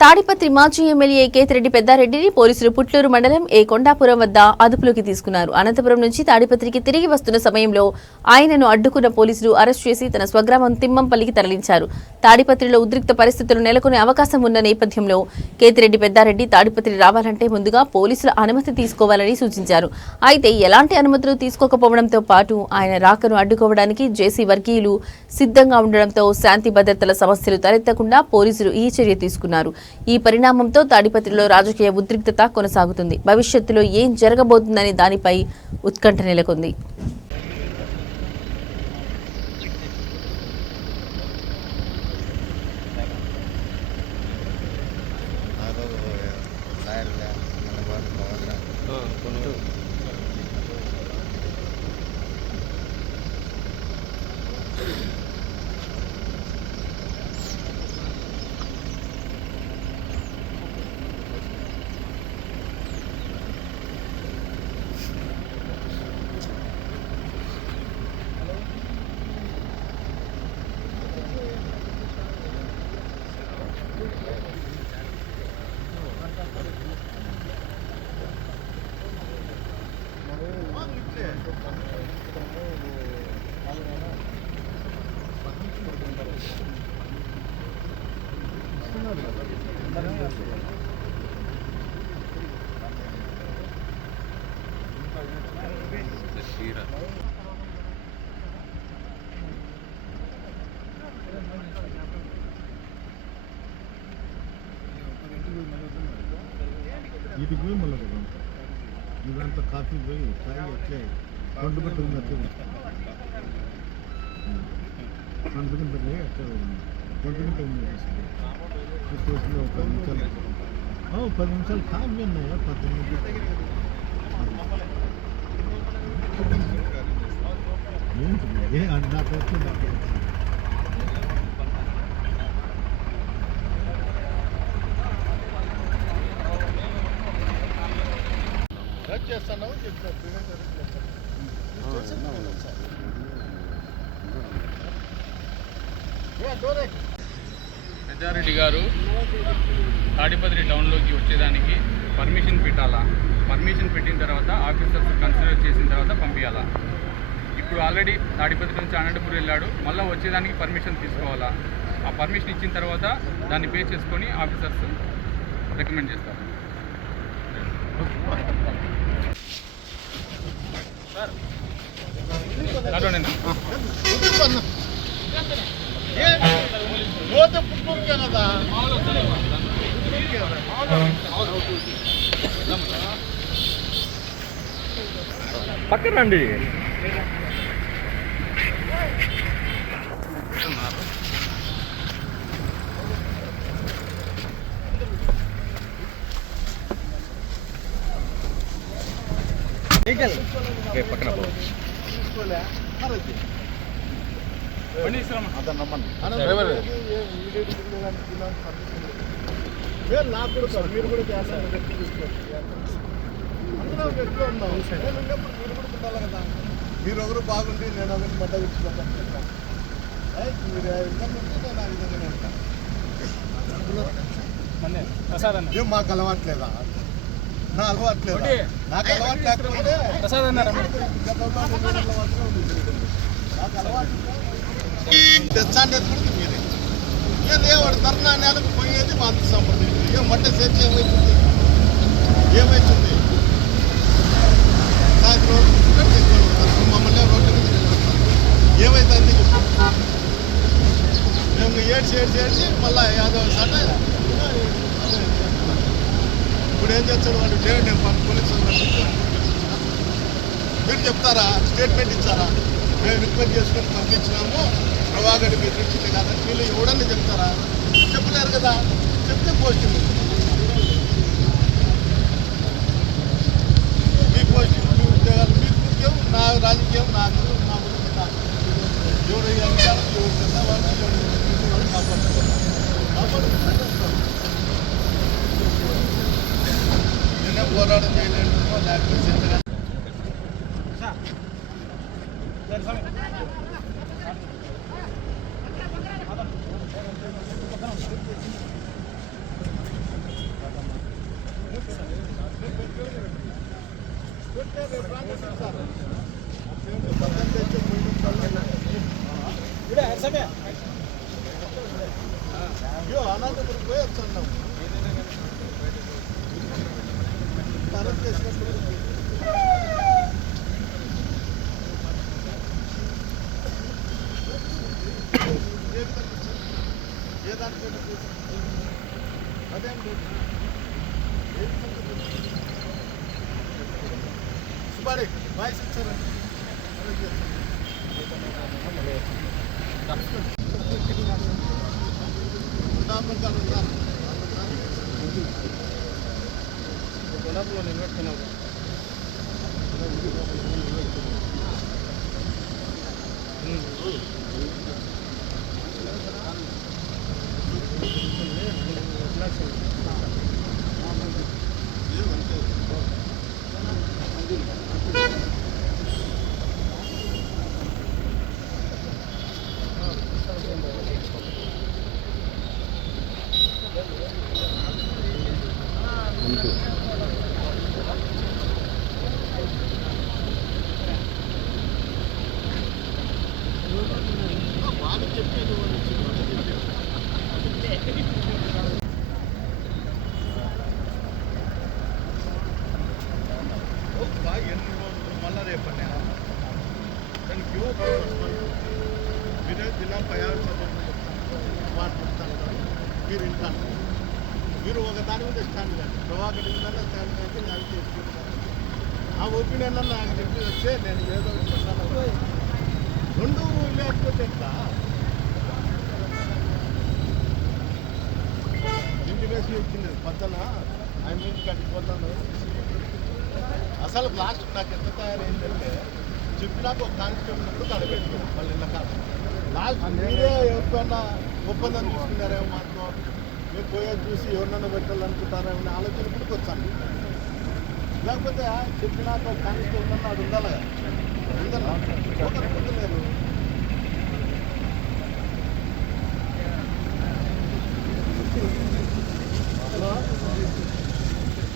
తాడిపత్రి మాజీ ఎమ్మెల్యే కేతిరెడ్డి పెద్దారెడ్డిని పోలీసులు పుట్లూరు మండలం కొండాపురం వద్ద అదుపులోకి తీసుకున్నారు. అనంతపురం నుంచి తాడిపత్రికి తిరిగి వస్తున్న సమయంలో ఆయనను అడ్డుకున్న పోలీసులు అరెస్టు చేసి తన స్వగ్రామం తిమ్మంపల్లికి తరలించారు. తాడిపత్రిలో ఉద్రిక్త పరిస్థితులు నెలకొనే అవకాశం ఉన్న నేపథ్యంలో కేతిరెడ్డి పెద్దారెడ్డి తాడిపత్రి రావాలంటే ముందుగా పోలీసుల అనుమతి తీసుకోవాలని సూచించారు. అయితే ఎలాంటి అనుమతులు తీసుకోకపోవడంతో పాటు ఆయన రాకను అడ్డుకోవడానికి జేసీ వర్గీయులు సిద్ధంగా ఉండడంతో శాంతి భద్రతల సమస్యలు తలెత్తకుండా పోలీసులు ఈ చర్య తీసుకున్నారు. ఈ పరిణామంతో తాడిపత్రిలో రాజకీయ ఉద్రిక్తత కొనసాగుతుంది. భవిష్యత్తులో ఏం జరగబోతుందనే దానిపై ఉత్కంఠ నెలకొంది. ఇది పోయి మళ్ళీ ఇదంతా కాఫీ పోయి చాయ్ వచ్చే కొండు పెట్టుకుని అందుకని పెట్టి కొంటుని స్టేషన్లో 10 నిమిషాలు 10 నిమిషాలు కాఫీ ఉన్నాయా 10 నిమిషాలు ఏంటి నాకు వచ్చింది చేస్తాను పెద్దారెడ్డి గారు తాడిపత్రి టౌన్లోకి వచ్చేదానికి పర్మిషన్ పెట్టాలా, పర్మిషన్ పెట్టిన తర్వాత ఆఫీసర్స్ కన్సిడర్ చేసిన తర్వాత పంపించాలా. ఇప్పుడు ఆల్రెడీ తాడిపత్రి నుంచి అనంతపురం వెళ్ళాడు, మళ్ళీ వచ్చేదానికి పర్మిషన్ తీసుకోవాలా. ఆ పర్మిషన్ ఇచ్చిన తర్వాత దాన్ని పే చేసుకొని ఆఫీసర్స్ రికమెండ్ చేస్తారు. పక్కనండి పక్కన నాకు కూడా మీరు కూడా చేస్తారు మీరు ఒకరు బాగుండి నేను ఒకరికి మడ్డ తెచ్చుకుంటాను. మీరు నేను ఆ విధంగానే ఉంటాను. ఏం మాకు అలవాట్లేదా? నా అలవాట్లేదా? నాకు అలవాటు లేకపోతే నాకు అలవాటు తెచ్చాండి ఎత్తుకుంటే మీరే ఏదేవాడు ధర్నాన్యాలకు పోయేది మా అంత సంప్రదించి ఏం మట్ట చేర్చి ఏమవుతుంది సాయంత్రం రోడ్డు మమ్మల్ని రోడ్డు మీద ఏమవుతుంది మేము ఏడ్చి మళ్ళీ యాదవ సాట ఇప్పుడు ఏం చేస్తాడు వాడు లేదు నేను పోలీసులు మీరు చెప్తారా? స్టేట్మెంట్ ఇచ్చారా? మేము రిక్వెస్ట్ చేసుకొని పంపించినాము, ప్రభాకర్ మీరు తెచ్చింది కాదని వీళ్ళు ఎవడన్నా చెప్తారా? చెప్పలేరు కదా. చెప్తే పోస్టింగ్ మీ పోస్టింగ్ మీ ఉద్యోగాలు మీకు ముఖ్యం, నా రాజకీయం నాకు, నా గురించి నాకు. ఎవరు అధికారం ఎవరు కదా వాళ్ళు కాపాడుతున్నారు. నేనే పోరాటం చేయలేదు లేకపోతే అనంతపురం పోయి వచ్చాను అరెస్ట్ చేసినప్పుడు ఏ దాంట్లో అదేం సుబారి వాయిస్ ఇచ్చారండి కొల్లాపులో నిలబెట్టుకున్నావు వాళ్ళు చెప్పేది ఎన్ని రోజులు మళ్ళా రేపన్నా దానికి మీరే దినం 16 మాట్లాడుతాను మీరు ఇంటాను మీరు ఒక దాని మీద స్టాండ్ కానీ ప్రభాకర్ మీద స్టాండ్ అయితే నేను చేసుకుంటాను ఆ ఒపీనియన్ అన్న నాకు చెప్పి వస్తే నేను ఏదో రెండు లేకపోతే ఎట్లా ఇంటిమేషన్ ఇచ్చింది పద్దన ఆయన మీద కట్టిపోతాను అసలు లాస్ట్ నాకు ఎంత తయారైందంటే చెప్పినాక ఒక కానిస్టేబుల్ కడబెట్టాను వాళ్ళు ఇళ్ళ కాదు లాస్ట్ మీరే ఎవరికైనా ఒప్పందం తీసుకున్నారేమో మాతో మీరు పోయేది చూసి ఎవరినైనా పెట్టాలనుకుంటారేమో అనే ఆలోచన కూడా వచ్చాను లేకపోతే చెప్పినాక ఒక కానిస్టేబుల్ అది ఉండాలి కదా ఉండాలి ఒకరు లేదు